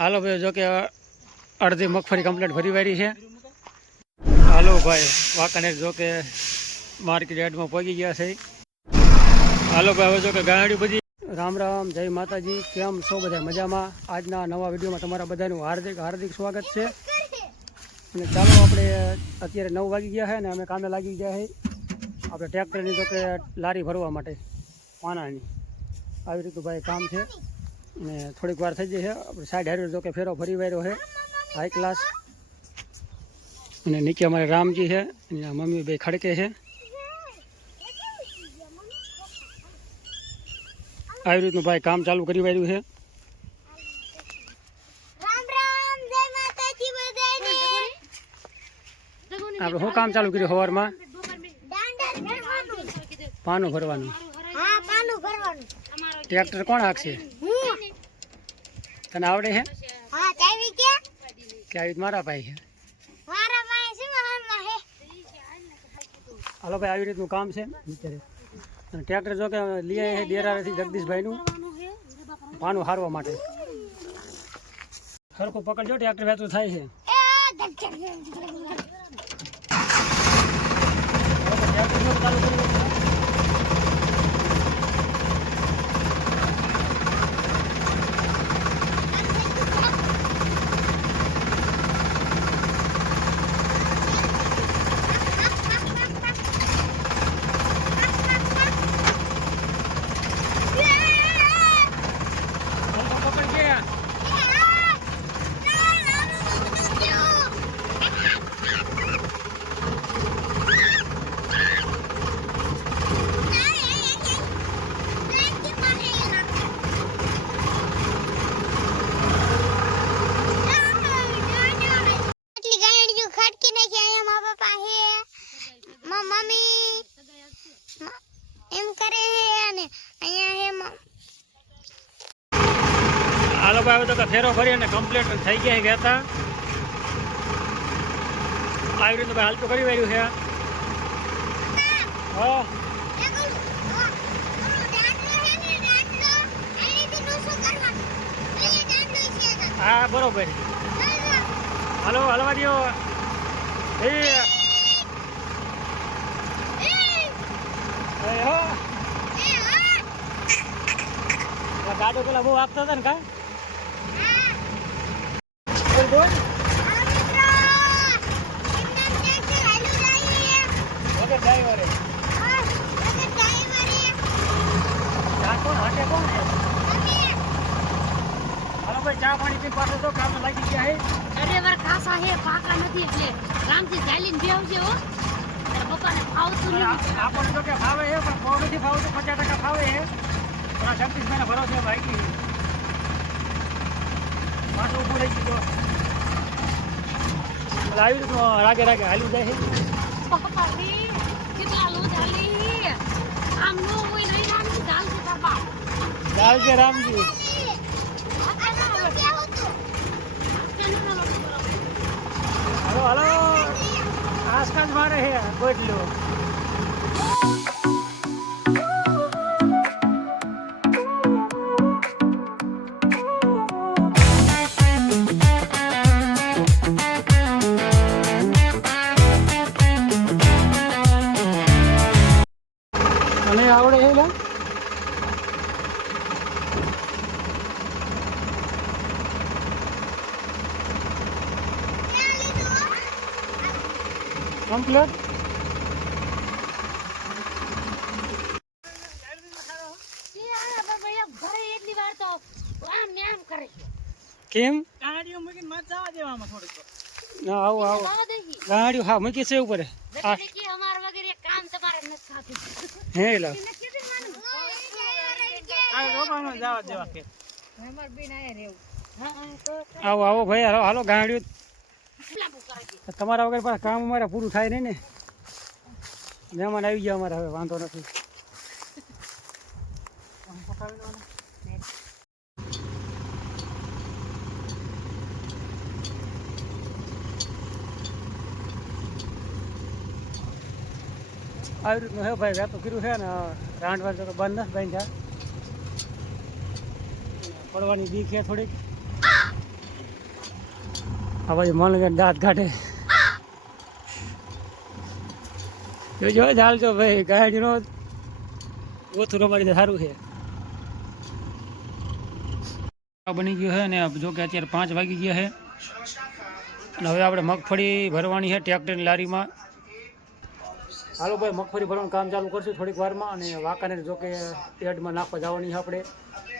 હાલો ભાઈ, જો કે અડધી મગફળી કમ્પ્લીટ ભરી વાળી છે. હાલો ભાઈ, વાંકાનેર જો કે માર્કેટ યાર્ડમાં પહોંચી ગયા છે. હાલો ભાઈ, હવે જો કે ગાડી બધી. રામ રામ, જય માતાજી. કેમ છો બધા? મજામાં? આજના નવા વિડીયોમાં તમારા બધાનું હાર્દિક હાર્દિક સ્વાગત છે. અને ચાલો, આપણે અત્યારે 9 વાગી ગયા છે ને અમે કામે લાગી ગયા છે. આપણે ટ્રેક્ટરની જો કે લારી ભરવા માટે પાનાની આવી રીતનું ભાઈ કામ છે. અને થોડીક વાર થઈ જશે. આપણે સાઈડ હાઈવે જો કે ફેરો ફરી વાર્યો છે હાઈ ક્લાસ. અને નીચે અમારે રામજી છે, મમ્મી ભાઈ ખડકે છે. આવી રીતનું ભાઈ કામ ચાલુ કરી વાર્યું છે. આપણે શું કામ ચાલુ કર્યું સવારમાં? પાનું ભરવાનું. ટ્રેક્ટર કોણ હાંકશે? તને આવડે છે? કે આવી મારા ભાઈ છે? હાલો ભાઈ, આવી રીતનું કામ છે. અને ટ્રેક્ટર જો કે લઈ આવ્યા છે દેરાથી જગદીશભાઈનું પાનું હારવા માટે. સરખું પકડજો, ટ્રેક્ટર વેચું થાય છે. હાલો ભાઈ, હવે તો ફેરો ફરી અને કમ્પ્લીટ થઈ ગયા ગયા. આવી રીતે ભાઈ હાલતું કરી વાર્યું છે. હા બરોબર. હાલો હલવા દો. ગાડો પેલા બહુ આપતા હતા ને કા? બોલ ડ્રાઈવર કોણ હે? હાલો ભાઈ, ચા પાણી પી પાસે તો કામ લાગી ગયા હે. અરે વાર ખાસા હે, પાકા નથી એટલે રામજી ચાલીને બેવજે હો. પપ્પાને ફાવતું નથી. આપણને તો કે ફાવે છે પણ બહુ નથી ફાવતું. 50% ફાવે છે. પણ આ 36 મહિના ભરોસે ભાઈ પાછું ઊભું રહી ગયું. આવી રીતનું રાગે રાગે હાલી જાય છે. પપ્પા રે કેટલા લો ચાલી આમ નો હોય નહીં. રામજી ચાલશે બાપા. ચાલશે રામજી. હાલો હાલો, આસકાજ મારે છે કોટલો. મને આવડે છે લા. કમ્પ્લીટ. કેમ? ગાડીઓ મૂકીને મત જવા દેવામાં થોડીક. ના આવો આવો. ગાડીઓ હા મૂકી છે ઉપર. અમાર વગેરે કામ તમારે નથી થાતું. હે લા. આ રોબાનો જવા દેવા કે. અમાર બેન આયા રહેવું. આવો આવો ભાઈ, હાલો હાલો. ગાડીઓ તમારા વગર પણ કામ અમારે પૂરું થાય નહીં ને. મહેમાન આવી ગયા અમારે, હવે વાંધો નથી. આવી રીતનું હે ભાઈ, વેતું કર્યું છે ને. રાંડવાર તો બંધ નથી બાંધ્યા. પડવાની બીક છે થોડીક. આ ભાઈ મન દાંત કાઢે જોજો ચાલજો ભાઈ ગાડીનો ઓછું રમાડી સારું છે. બની ગયું છે ને જો કે અત્યારે 5 વાગી ગયા છે અને હવે આપણે મગફળી ભરવાની છે ટ્રેક્ટરની લારીમાં. હાલો ભાઈ મગફળી ભરવાનું કામ ચાલુ કરશું થોડીક વારમાં. અને વાંકાનેર જો કે એડમાં નાખવા જવાની છે આપણે.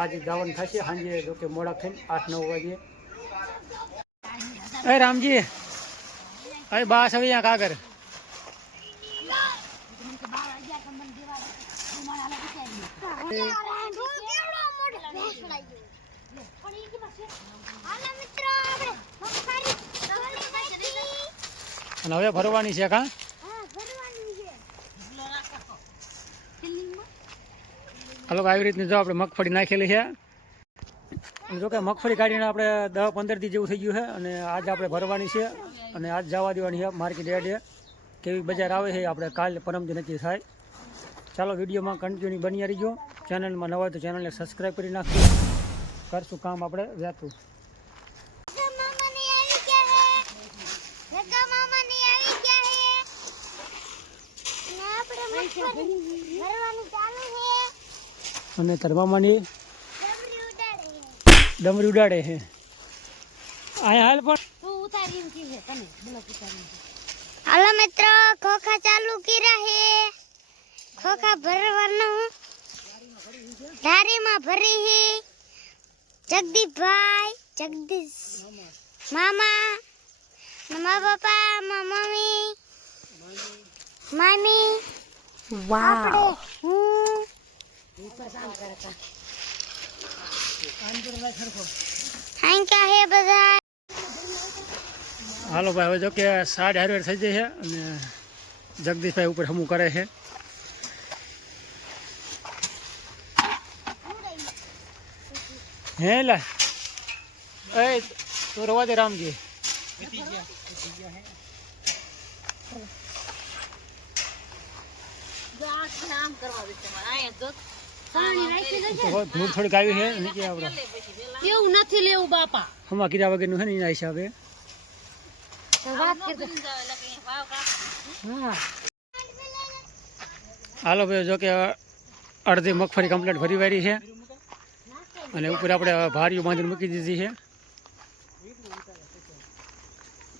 આજે જવાનું થશે સાંજે જો કે મોડા થઈને 8-9 વાગે. એ રામજી અરે બાસ હવે અહીંયા કાગર અને હવે ભરવાની છે કા. હાલો આવી રીતની જો આપણે મગફળી નાખેલી છે. જો કે મગફળી કાઢીને આપણે 10-15 દી જેવું થઈ ગયું છે અને આજ આપણે ભરવાની છે અને આજ જવા દેવાની છે માર્કેટ યાર્ડે. કેવી બજાર આવે છે આપણે કાલે પરમથી નક્કી થાય. ચાલો વિડીયોમાં કન્ટિન્યુ બની રહીજો. ચેનલમાં નવા હોય તો ચેનલને સબસ્ક્રાઈબ કરી નાખજો. કરશું કામ આપણે વ્યાતું. અને તાર મામાની ડમરી ઉડાડે છે અહીંયા હાલ પણ. હાલો મિત્રો ખોખા ચાલુ કર્યા હે. ખોખા ભરવાનું ધારીમાં ભરી હે. જગદીપભાઈ જગદીશ મામા મા પપ્પા મા મમ્મી મામી વાવ હું થેન્ક યુ હે બધા. હાલો ભાઈ હવે જો કે 8:30 થઈ જાય છે અને જગદીશભાઈ ઉપર હમું કરે છે. હે લા એ તો રવા દે રામજી. ધૂળ થોડીક આવી છે નીચે આપણે એવું નથી લેવું બાપા. હમા કીધા વગરનું છે ને એના હિસાબે. હાલો ભાઈ જો કે અડધી મગફળી કમ્પ્લીટ ભરી વારી છે અને ઉપર આપણે ભારીઓ બાંધીને મૂકી દીધી છે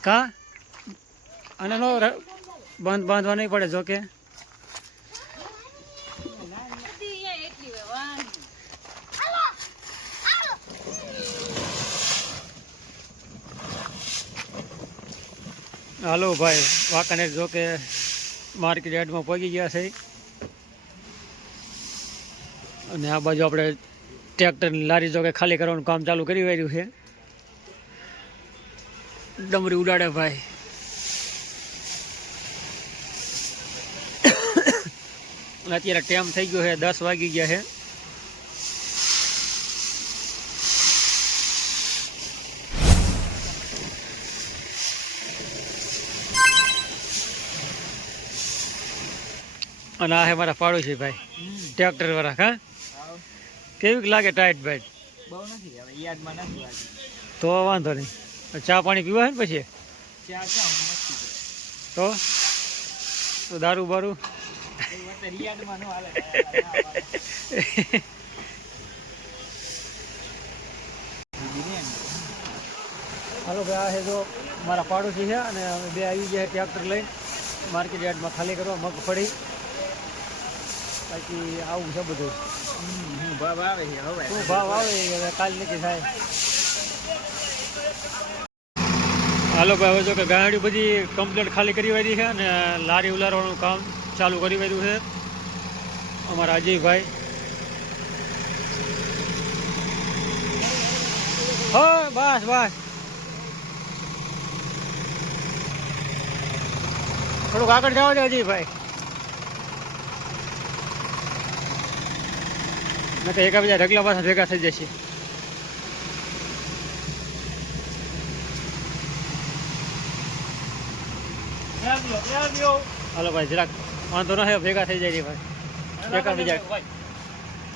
કા. અને નો બાંધવા નહીં પડે જો કે. હાલો ભાઈ વાંકાનેર જો કે માર્કેટ યાર્ડમાં પહોંચી ગયા છે અને આ બાજુ આપણે ટ્રેક્ટરની લારી જો કે ખાલી કરવાનું કામ ચાલુ કરી રહ્યું છે. ડમરી ઉડાડે ભાઈ. અને અત્યારે ટાઈમ થઈ ગયો છે 10 વાગી ગયા છે. અને આ હે મારા પાડોશી ભાઈ ટ્રેક્ટર વાળા. હા કેવી લાગે ટાઈટ ભાઈ? બહુ નથી હવે યાદમાં નથી વાગી. તો વાંધો નહીં. ચા પાણી પીવા ને પછી ચા ચા મસ્તી તો દારૂ બારૂ અત્યારે યાદમાં ન હાલે. હાલો ભાઈ આ છે જો મારા પાડોશી છે અને અમે બે આવી ગયા ટ્રેક્ટર લઈને માર્કેટ યાર્ડમાં ખાલી કરવા મગફળી. બાકી આવું છે બધું. ભાવ આવે છે હવે શું ભાવ આવે એ હવે કાલ નક્કી થાય. હાલો ભાઈ હવે જો કે ગાડી બધી કમ્પ્લીટ ખાલી કરી વાળી છે અને લારી ઉલારવાનું કામ ચાલુ કરી વાળ્યું છે અમારા અજયભાઈ. હા બસ બસ થોડુંક આગળ જવા દે અજયભાઈ. મેં તો એકા બીજા ઢગલા પાછા ભેગા થઈ જશે. હાલો ભાઈ જરાક વાંધો ન હોય ભેગા થઈ જાય ભાઈ એકા બીજા.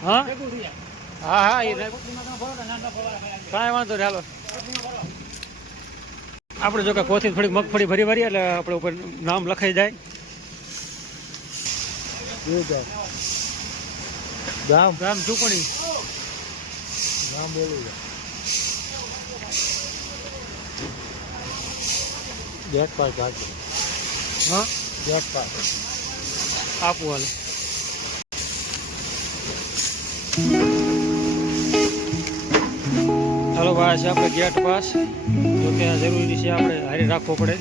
હા હા હા એ કાંઈ વાંધો નહીં. હાલો આપણે જો કે કોથી થોડીક મગફળી ભરી ભરીએ એટલે આપણે ઉપર નામ લખાઈ જાય. ગામ ગામ ચૂકણી. ગામ બોલું ગેટ પાસ ભાગી હા ગેટ પાસ આપવું હાલ. ચાલો ભાઈ છે આપણે ગેટ પાસ. જો કે આ જરૂરી છે, આપણે હારી રાખવો પડે.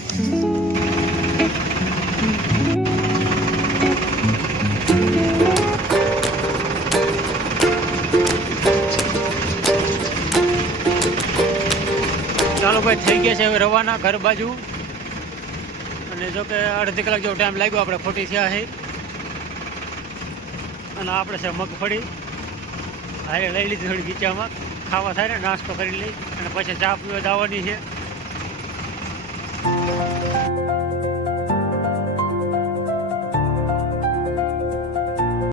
ચાલો ભાઈ થઈ ગયા છે હવે રવાના ઘર બાજુ. અને જો કે અડધી કલાક જેવો ટાઈમ લાગ્યો, આપણે ખોટી થયા છે. અને આપણે છે મગફળી હારે લઈ લીધી થોડી ગીચામાં, ખાવા થાય ને નાસ્તો કરી લઈ અને પછી ચા પીવા જવાની છે.